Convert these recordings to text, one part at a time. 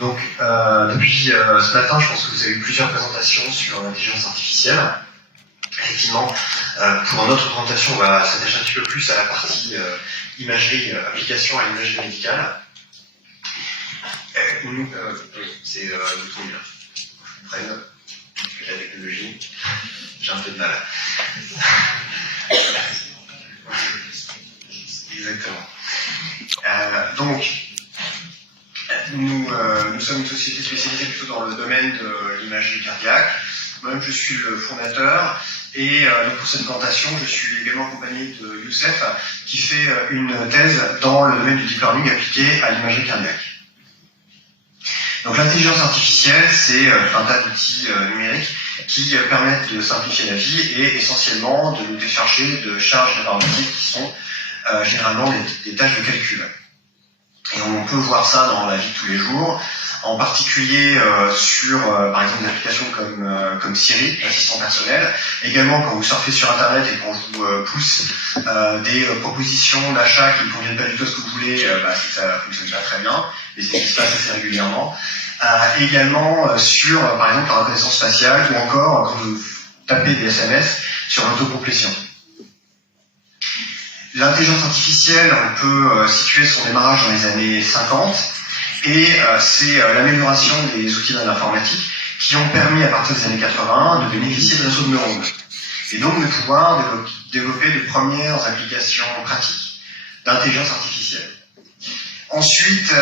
Donc, depuis ce matin, je pense que vous avez eu plusieurs présentations sur l'intelligence artificielle. Effectivement, pour notre présentation, on va s'attacher un petit peu plus à la partie imagerie, application à l'imagerie médicale. Oui, c'est le bouton là. Je prenne la technologie. J'ai un peu de mal. Exactement. Donc, nous sommes une société spécialisée plutôt dans le domaine de l'imagerie cardiaque. Moi-même, je suis le fondateur. Et donc pour cette présentation, je suis également accompagné de Youssef, qui fait une thèse dans le domaine du deep learning appliqué à l'imagerie cardiaque. Donc l'intelligence artificielle, c'est un tas d'outils numériques qui permettent de simplifier la vie et essentiellement de nous décharger de charges informatiques qui sont généralement des tâches de calcul. Et on peut voir ça dans la vie de tous les jours, en particulier sur, par exemple, des applications comme Siri, l'assistant personnel. Également, quand vous surfez sur Internet et qu'on vous pousse des propositions d'achat qui ne conviennent pas du tout à ce que vous voulez, ça fonctionne pas très bien, mais c'est ce qui se passe assez régulièrement. Également sur, par exemple, la reconnaissance faciale, ou encore quand vous tapez des SMS sur l'autocomplétion. L'intelligence artificielle, on peut situer son démarrage dans les années 50, et c'est l'amélioration des outils de l'informatique qui ont permis, à partir des années 80, de bénéficier de réseaux de neurones. Et donc de pouvoir développer de premières applications pratiques d'intelligence artificielle. Ensuite,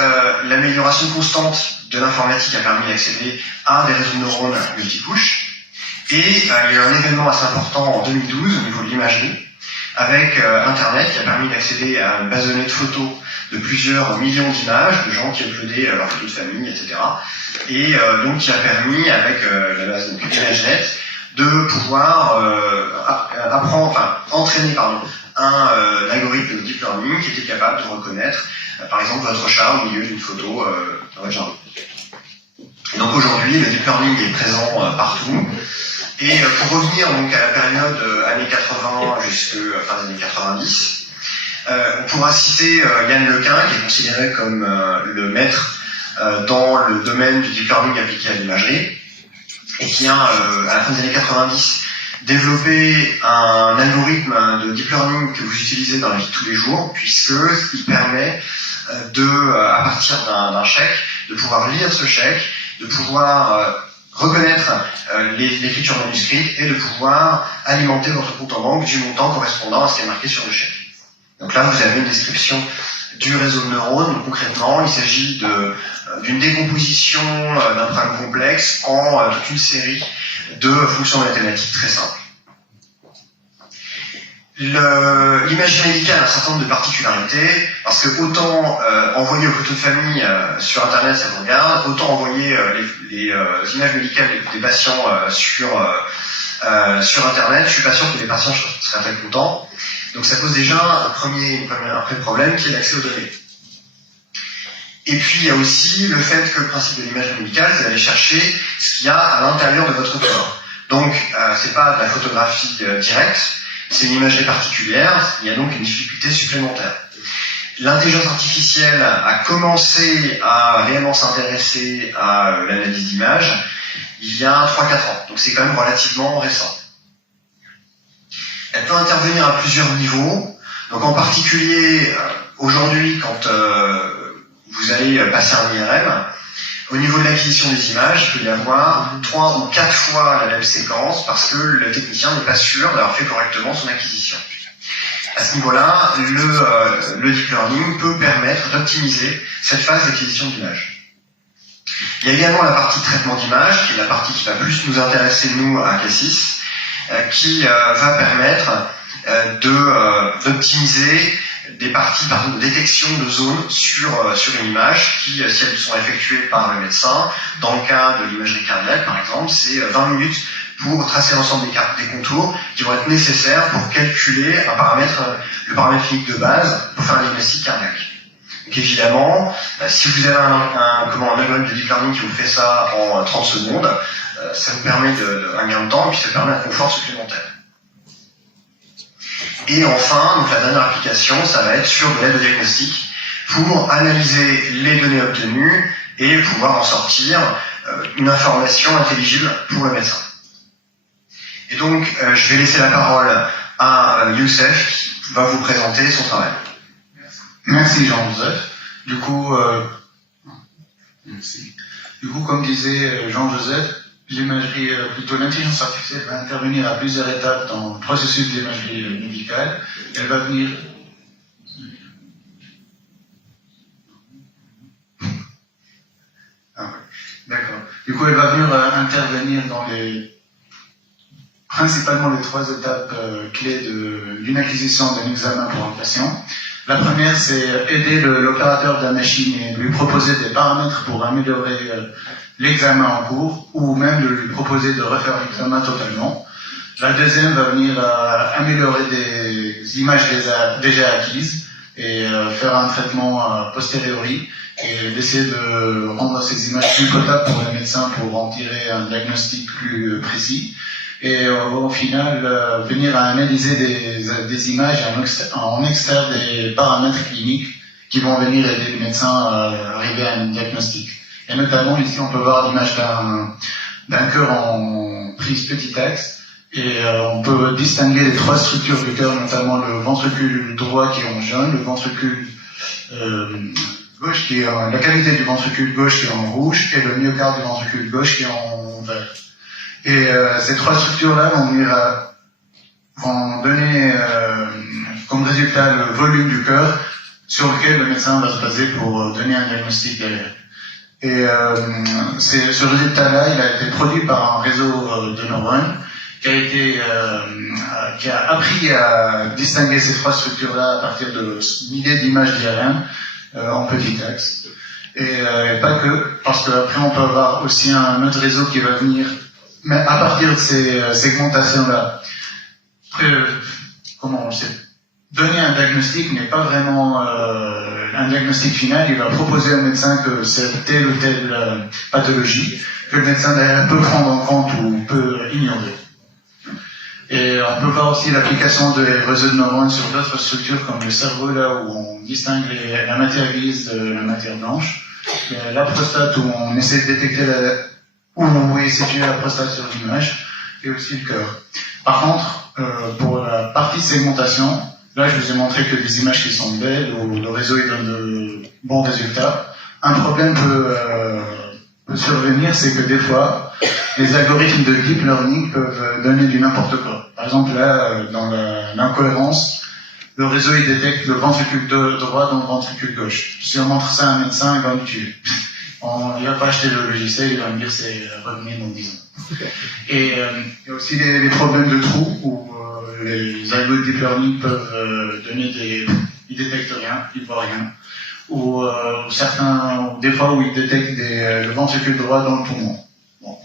l'amélioration constante de l'informatique a permis d'accéder à des réseaux de neurones multicouches. Et il y a eu un événement assez important en 2012 au niveau de l'imagerie, avec Internet qui a permis d'accéder à une base de données de photos de plusieurs millions d'images, de gens qui uploadaient leurs photos de famille, etc. Et donc qui a permis, avec la base de ImageNet, de pouvoir entraîner un algorithme de deep learning qui était capable de reconnaître, par exemple, votre chat au milieu d'une photo dans votre jardin. Et donc aujourd'hui, le deep learning est présent partout. Et pour revenir donc à la période années 80 jusqu'à fin des années 90, on pourra citer Yann Lequin, qui est considéré comme le maître dans le domaine du deep learning appliqué à l'imagerie, et qui a, à la fin des années 90, développé un algorithme de deep learning que vous utilisez dans la vie de tous les jours, puisqu'il permet à partir d'un chèque, de pouvoir lire ce chèque, de pouvoir reconnaître l'écriture manuscrite et de pouvoir alimenter votre compte en banque du montant correspondant à ce qui est marqué sur le chèque. Donc là, vous avez une description du réseau de neurones. Donc, concrètement, il s'agit d'une décomposition d'un problème complexe en toute une série de fonctions mathématiques très simples. L'imagerie médicale a un certain nombre de particularités, parce que autant envoyer aux photos de famille sur Internet, ça vous regarde, autant envoyer les images médicales des patients sur Internet, je suis pas sûr que les patients seraient très contents. Donc ça pose déjà un premier problème qui est l'accès aux données. Et puis il y a aussi le fait que le principe de l'imagerie médicale, c'est d'aller chercher ce qu'il y a à l'intérieur de votre corps. Donc c'est pas de la photographie directe, c'est une imagerie particulière, il y a donc une difficulté supplémentaire. L'intelligence artificielle a commencé à réellement s'intéresser à l'analyse d'images il y a 3-4 ans, donc c'est quand même relativement récent. Elle peut intervenir à plusieurs niveaux, donc en particulier aujourd'hui quand vous allez passer un IRM, au niveau de l'acquisition des images, il peut y avoir 3 ou 4 fois la même séquence parce que le technicien n'est pas sûr d'avoir fait correctement son acquisition. À ce niveau-là, le deep learning peut permettre d'optimiser cette phase d'acquisition d'images. Il y a également la partie traitement d'images, qui est la partie qui va plus nous intéresser, nous, à Cassis, qui va permettre d'optimiser des parties de détection de zones sur une image qui, si elles sont effectuées par le médecin, dans le cas de l'imagerie cardiaque par exemple, c'est 20 minutes pour tracer l'ensemble des contours qui vont être nécessaires pour calculer le paramètre clinique de base pour faire un diagnostic cardiaque. Donc évidemment, si vous avez un algorithme de deep learning qui vous fait ça en 30 secondes, ça vous permet un gain de temps et puis ça permet un confort supplémentaire. Et enfin, donc la dernière application, ça va être sur de l'aide au diagnostic pour analyser les données obtenues et pouvoir en sortir une information intelligible pour le médecin. Et donc, je vais laisser la parole à Youssef qui va vous présenter son travail. Merci Jean-Joseph. Du coup, comme disait Jean-Joseph, l'imagerie, plutôt l'intelligence artificielle va intervenir à plusieurs étapes dans le processus d'imagerie médicale. Elle va venir... D'accord. Du coup, elle va venir intervenir dans principalement les 3 étapes clés d'une acquisition d'un examen pour un patient. La première, c'est aider l'opérateur de la machine et lui proposer des paramètres pour améliorer l'examen en cours, ou même de lui proposer de refaire l'examen totalement. La deuxième va venir améliorer des images déjà acquises et faire un traitement posteriori et d'essayer de rendre ces images plus potables pour les médecins pour en tirer un diagnostic plus précis. Et au final, venir à analyser des images et en extraire des paramètres cliniques qui vont venir aider les médecins à arriver à un diagnostic. Et notamment, ici, on peut voir l'image d'un cœur en prise petit axe, et on peut distinguer les 3 structures du cœur, notamment le ventricule droit qui est en jaune, le ventricule gauche qui est la cavité du ventricule gauche qui est en rouge, et le myocarde du ventricule gauche qui est en vert. Et ces 3 structures-là vont donner comme résultat le volume du cœur sur lequel le médecin va se baser pour donner un diagnostic derrière. Et ce résultat-là, il a été produit par un réseau de neurones qui a appris à distinguer ces 3 structures-là à partir de milliers d'images d'IRM en petit axe. Et pas que, parce qu'après on peut avoir aussi un autre réseau qui va venir. Mais à partir de ces segmentations-là, donner un diagnostic n'est pas vraiment un diagnostic final. Il va proposer au médecin que c'est telle ou telle pathologie que le médecin derrière peut prendre en compte ou peut ignorer. Et on peut voir aussi l'application des réseaux de neurones sur d'autres structures comme le cerveau, là où on distingue la matière grise de la matière blanche. Et la prostate, où on essaie de détecter où est située la prostate sur l'image, et aussi le cœur. Par contre, pour la partie segmentation, là je vous ai montré que des images qui sont belles, où le réseau il donne de bons résultats. Un problème peut survenir, c'est que des fois, les algorithmes de deep learning peuvent donner du n'importe quoi. Par exemple, là, dans l'incohérence, le réseau il détecte le ventricule droit dans le ventricule gauche. Si on montre ça à un médecin, il va me tuer. Il va pas acheter le logiciel, il va me dire c'est revenu dans 10 ans. Et il y a aussi les problèmes de trous où les algos de deep learning peuvent donner ils détectent rien, ils voient rien. Ou des fois où ils détectent le ventricule droit dans le poumon. Bon,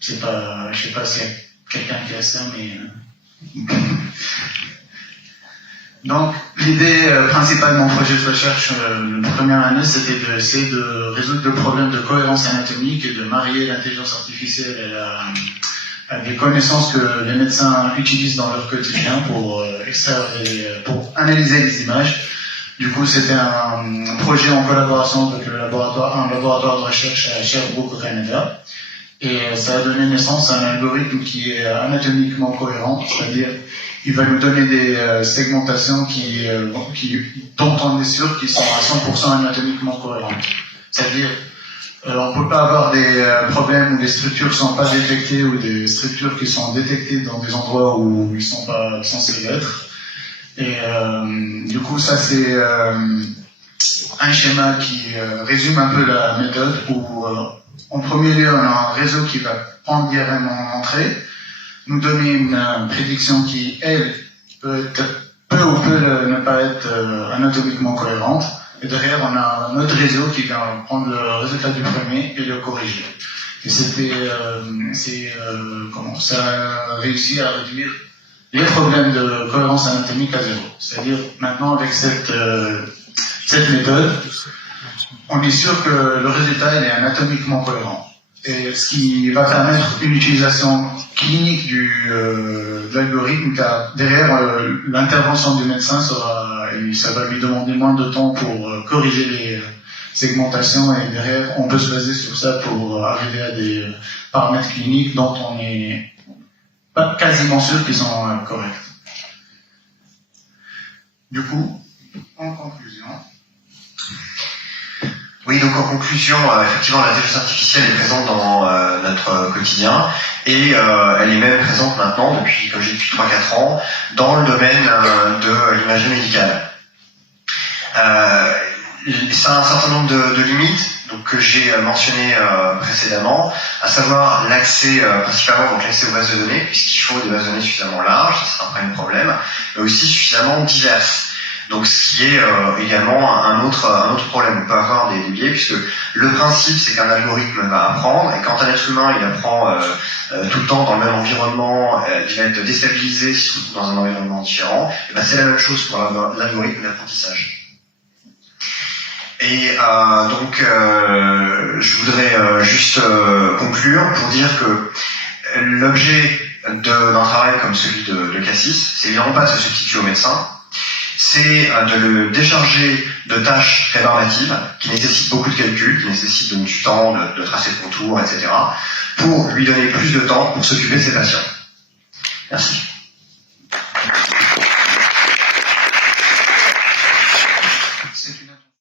je sais pas s'il y a quelqu'un qui a ça, mais donc, l'idée principale de mon projet de recherche la première année, c'était d'essayer de résoudre le problème de cohérence anatomique et de marier l'intelligence artificielle à des connaissances que les médecins utilisent dans leur quotidien pour analyser les images. Du coup, c'était un projet en collaboration avec un laboratoire de recherche à Sherbrooke au Canada. Et ça a donné naissance à un algorithme qui est anatomiquement cohérent, c'est-à-dire il va nous donner des segmentations dont on est sûr qu'ils sont à 100% anatomiquement cohérentes. C'est-à-dire, on ne peut pas avoir des problèmes où les structures ne sont pas détectées ou des structures qui sont détectées dans des endroits où ils ne sont pas censés l'être. Et du coup, ça c'est un schéma qui résume un peu la méthode où, en premier lieu, on a un réseau qui va prendre l'IRM en entrée, nous donner une prédiction qui, elle, peut ne pas être anatomiquement cohérente. Et derrière, on a un autre réseau qui va prendre le résultat du premier et le corriger. Et ça a réussi à réduire les problèmes de cohérence anatomique à zéro. C'est-à-dire, maintenant, avec cette méthode, on est sûr que le résultat il est anatomiquement cohérent. Et ce qui va permettre une utilisation clinique de l'algorithme, car derrière l'intervention du médecin ça va lui demander moins de temps pour corriger segmentation et derrière, on peut se baser sur ça pour arriver à des paramètres cliniques dont on n'est pas quasiment sûr qu'ils sont corrects. Du coup, en conclusion. Oui, donc en conclusion, effectivement, l'intelligence artificielle est présente dans notre quotidien et elle est même présente maintenant, depuis 3-4 ans, dans le domaine de l'imagerie médicale. Ça a un certain nombre de limites donc, que j'ai mentionné précédemment, à savoir l'accès, principalement donc l'accès aux bases de données, puisqu'il faut des bases de données suffisamment larges, ça sera pas un problème, mais aussi suffisamment diverses. Donc ce qui est également un autre problème. On peut avoir des biais, puisque le principe c'est qu'un algorithme va apprendre, et quand un être humain il apprend tout le temps dans le même environnement, il va être déstabilisé s'il se retrouve dans un environnement différent, et ben c'est la même chose pour l'algorithme d'apprentissage. Et donc je voudrais juste conclure pour dire que l'objet d'un travail comme celui de Cassis, c'est évidemment pas de se substituer au médecin, c'est de le décharger de tâches rébarbatives qui nécessitent beaucoup de calculs, qui nécessitent donc du temps, de tracer de contours, etc., pour lui donner plus de temps pour s'occuper de ses patients. Merci.